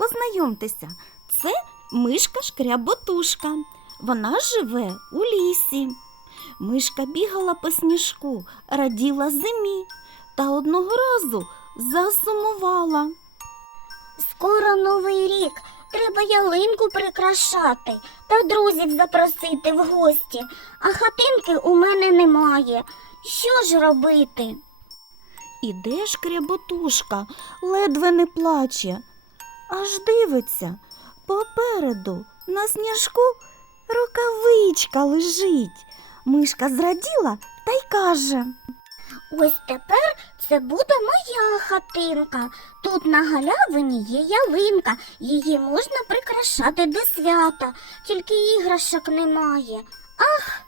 Познайомтеся, це мишка шкряботушка. Вона живе у лісі. Мишка бігала по сніжку, раділа зимі та одного разу засумувала. Скоро новий рік. Треба ялинку прикрашати та друзів запросити в гості, а хатинки у мене немає. Що ж робити? Іде шкряботушка, ледве не плаче, аж дивиться попереду на сніжку рукавичка лежить. Мишка зраділа та й каже. Ось тепер це буде моя хатинка. Тут на галявині є ялинка, її можна прикрашати до свята, тільки іграшок немає. Ах.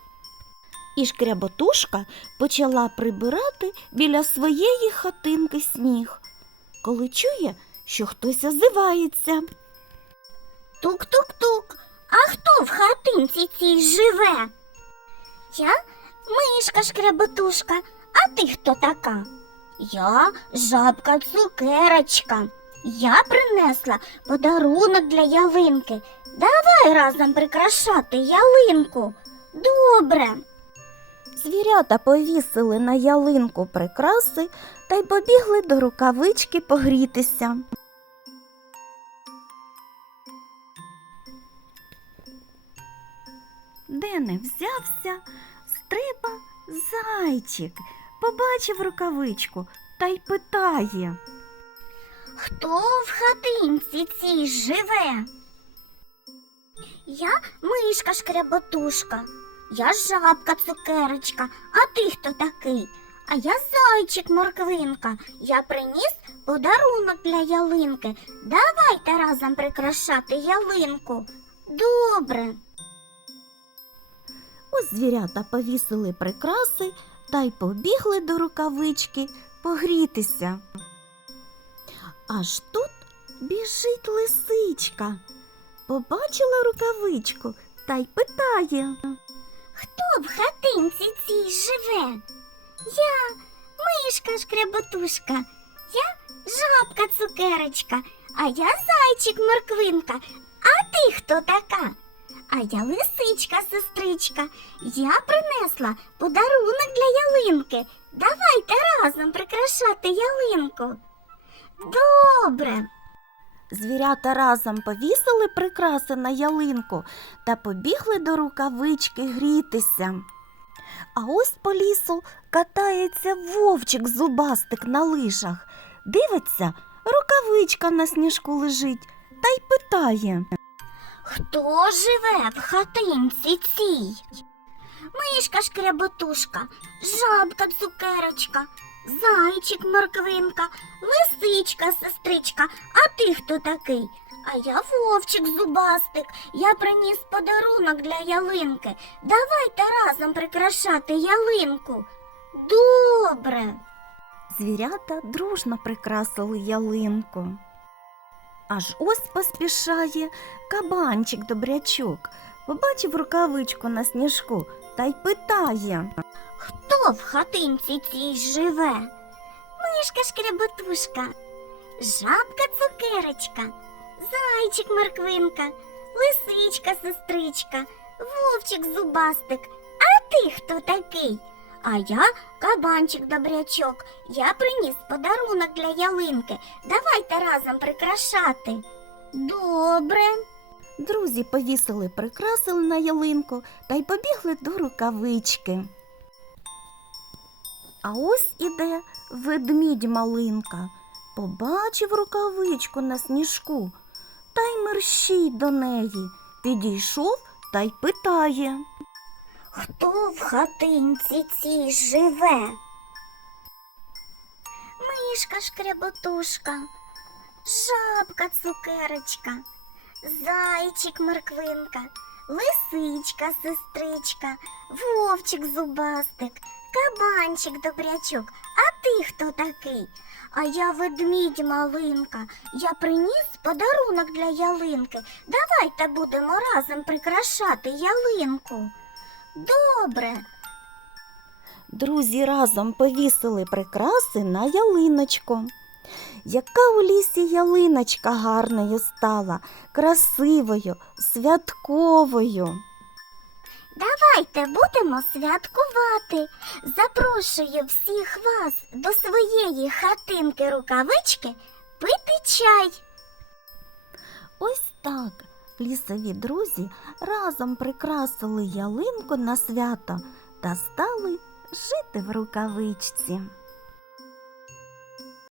І шкряботушка почала прибирати біля своєї хатинки сніг, коли чує, що хтось озивається. Тук-тук-тук. А хто в хатинці цій живе? Я мишка шкряботушка. А ти хто така? Я жабка цукерочка. Я принесла подарунок для ялинки. Давай разом прикрашати ялинку. Добре. Звірята повісили на ялинку прикраси та й побігли до рукавички погрітися. Де не взявся, стриба зайчик, побачив рукавичку та й питає. Хто в хатинці цій живе? Я мишка шкряботушка, я жабка цукерочка, а ти хто такий? А я зайчик морквинка. Я приніс подарунок для ялинки. Давайте разом прикрашати ялинку. Добре. Ось звірята повісили прикраси та й побігли до рукавички погрітися. Аж тут біжить лисичка. Побачила рукавичку та й питає. Хто в хатинці цій живе? Я мишка шкряботушка, я жабка цукерочка, а я зайчик морквинка. А ти хто така? А я лисичка сестричка. Я принесла подарунок для ялинки. Давайте разом прикрашати ялинку. Добре. Звірята разом повісили прикраси на ялинку та побігли до рукавички грітися. А ось по лісу катається вовчик зубастик на лижах. Дивиться, рукавичка на сніжку лежить та й питає. Хто живе в хатинці цій? Мишка шкряботушка, жабка цукерочка, зайчик морквинка, лисичка сестричка. А ти хто такий? А я вовчик зубастик. Я приніс подарунок для ялинки. Давайте разом прикрашати ялинку. Добре. Звірята дружно прикрасили ялинку. Аж ось поспішає кабанчик добрячок. Побачив рукавичку на сніжку та й питає. Хто в хатинці цій живе? Мишка шкряботушка, жабка цукерочка, зайчик морквинка, лисичка сестричка, вовчик зубастик. А ти хто такий? А я кабанчик добрячок. Я приніс подарунок для ялинки. Давайте разом прикрашати. Добре. Друзі повісили прикраси на ялинку та й побігли до рукавички. А ось іде ведмідь малинка. Побачив рукавичку на сніжку та й мерщій до неї. Підійшов та й питає. Хто в хатинці цій живе? Мишка шкряботушка, жабка цукерочка, зайчик морквинка, лисичка сестричка, вовчик зубастик, кабанчик добрячок. А ти хто такий? А я ведмідь малинка. Я приніс подарунок для ялинки. Давайте будемо разом прикрашати ялинку. Добре. Друзі разом повісили прикраси на ялиночку. Яка у лісі ялиночка гарною стала, красивою, святковою. Давайте будемо святкувати. Запрошую всіх вас до своєї хатинки рукавички пити чай. Ось так лісові друзі разом прикрасили ялинку на свято та стали жити в рукавичці.